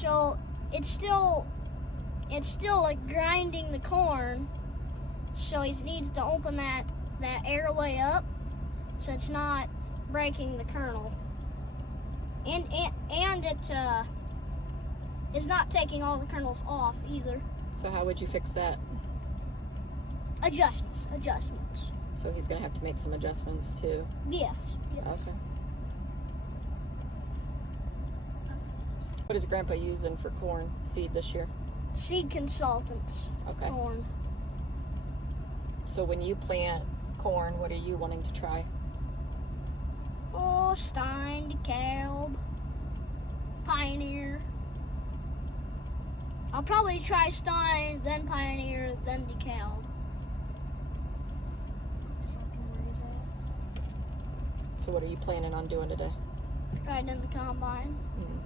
So it's still like grinding the corn. So he needs to open that airway up so it's not breaking the kernel. And it's not taking all the kernels off either. So how would you fix that? Adjustments. So he's going to have to make some adjustments too. Yes. Okay. What is Grandpa using for corn seed this year? Seed Consultants. Okay. Corn. So when you plant corn, what are you wanting to try? Oh, Stein, DeKalb, Pioneer. I'll probably try Stein, then Pioneer, then DeKalb. So what are you planning on doing today? Riding in the combine. Mm-hmm.